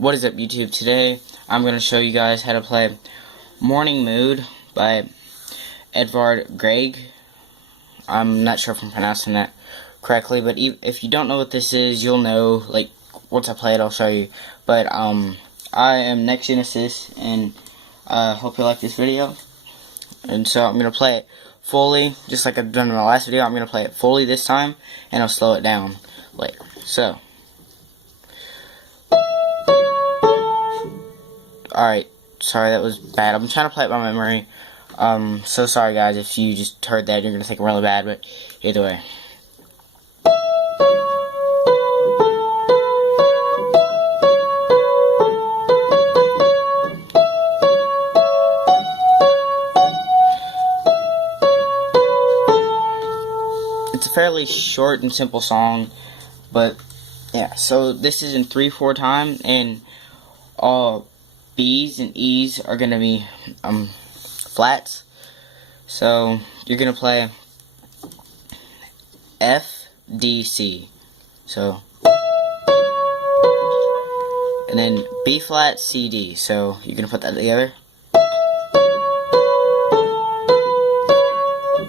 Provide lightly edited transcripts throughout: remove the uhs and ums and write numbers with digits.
What is up, YouTube? Today I'm going to show you guys how to play Morning Mood by Edvard Grieg. I'm not sure if I'm pronouncing that correctly, but if you don't know what this is, you'll know, like, once I play it I'll show you. But I am Next Genesis, and hope you like this video. And so I'm going to play it fully, just like I've done in my last video. I'm going to play it fully this time, and I'll slow it down later. So alright, sorry that was bad. I'm trying to play it by memory. So sorry guys if you just heard that, you're going to think I'm really bad, but either way. It's a fairly short and simple song, but yeah, so this is in 3/4 time, and all B's and E's are going to be flats. So you're going to play F, D, C. So, and then B flat, C, D. So you're going to put that together.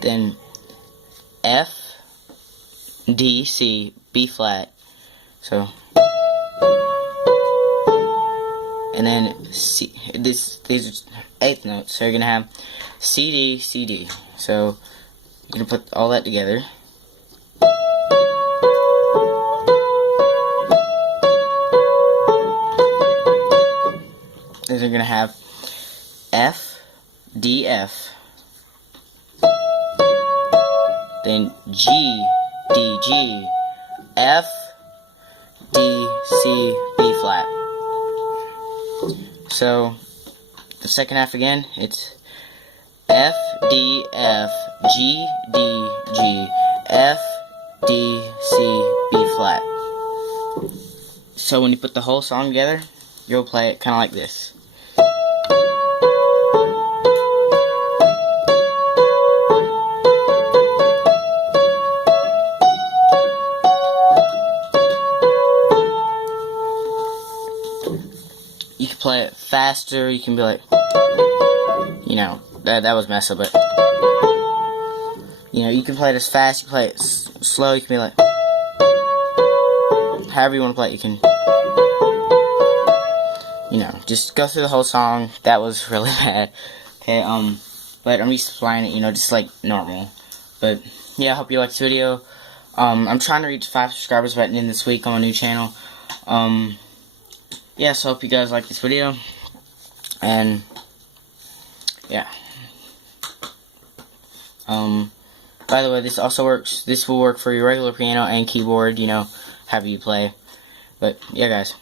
Then F, D, C, B flat. So, and then C. These are eighth notes. So you're gonna have C, D, C, D. So you're gonna put all that together. Then you're gonna have F, D, F. Then G, D, G, F, D, C, B flat. So the second half again, it's F, D, F, G, D, G, F, D, C, B flat. So when you put the whole song together, you'll play it kind of like this. You can play it faster, you can be like, you know, that was messed up, but, you know, you can play it as fast, you can play it slow, you can be like, however you want to play it, you can, you know, just go through the whole song. That was really bad, okay, but I'm just playing it, you know, just like normal. But, yeah, I hope you liked this video. I'm trying to reach 5 subscribers by the end of this week on my new channel. Yeah, so I hope you guys like this video, and yeah. By the way, this also works. This will work for your regular piano and keyboard, you know, however you play. But yeah, guys.